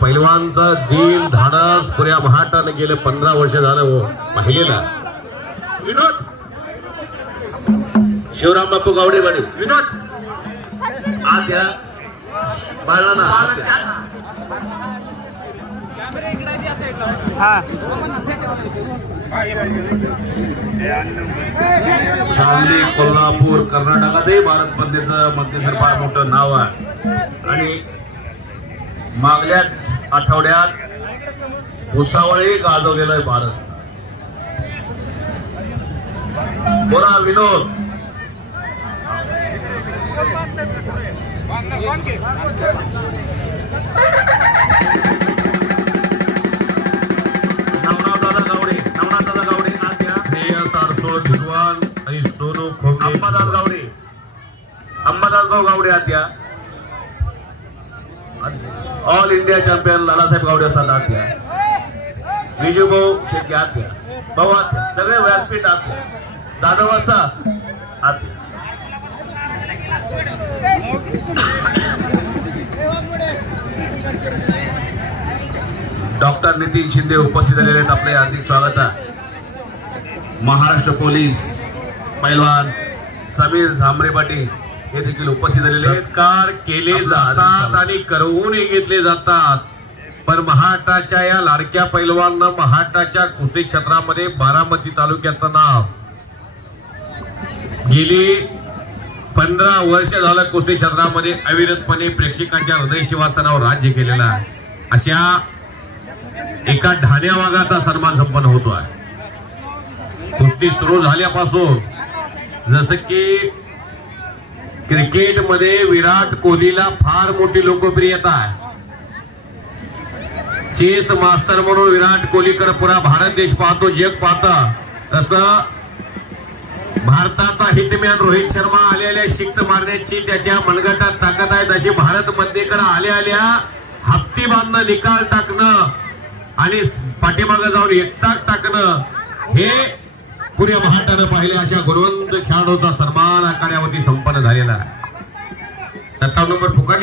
पैलवानचा दिल धाडस पुऱ्या महाटाने गेले 15 वर्ष झालं हो पाहिलेला विनोद शिवराम बापू गावडे म्हणे विनोद आद्या सांगली कोल्हापूर कर्नाटकातही भारत स्पर्धेचं मध्यसर फार मोठं नाव आहे आणि मागल्याच आठवड्यात भुसावळही गाजवलेलं आहे भारत. बोला विनोद. नवनाथदादा गावडे आत्या श्रेयस आरसोळ भिगवान आणि सोनू खोबरे अंबादास भाऊ गावडे आत्या all India champion Lalasaheb Gawade असतात आत्या विजू भाऊ शेट्टी आत्या भाऊ आत्या सगळे व्यासपीठ आत्या दादावासा आत्या. डॉक्टर नितीन शिंदे उपस्थित झालेले आहेत. आपले हार्दिक स्वागत आहे. महाराष्ट्र पोलीस पैलवान समीर झांबरे पाटील हे देखील उपस्थित झालेले आहेत. सत्कार केले जातात आणि करवूनही घेतले जातात पण महाराष्ट्राच्या या लाडक्या पैलवानांना महाराष्ट्राच्या कुस्ती क्षेत्रामध्ये बारामती तालुक्याचं नाव गेली 15 वर्ष झालं कुस्ती क्षेत्रामध्ये अविरतपणे प्रेक्षकांच्या हृदय शिवासनावर राज्य केलेला आहे. अशा एका ढाण्या वाघाचा सन्मान संपन्न होतो आहे. कुस्ती सुरू झाल्यापासून जसं की क्रिकेटमध्ये विराट कोहलीला फार मोठी लोकप्रियता आहे. चेस मास्टर म्हणून विराट कोहलीकडे पुरा भारत देश पाहतो, जग पाहतं. तसं भारताचा हिटमॅन रोहित शर्मा आलेल्या सिक्स मारण्याची त्याच्या मनगटात ताकद आहे. तशी भारत मध्येकडे आल्या हप्ती बांधणं, निकाल टाकणं आणि पाठीमागे जाऊन एकचाक टाकणं हे पुऱ्या महाराष्ट्रानं पाहिले. अशा गुणवंत खेळाडूचा सन्मान आखाड्यावरती संपन्न झालेला आहे. 57 नंबर फुकाट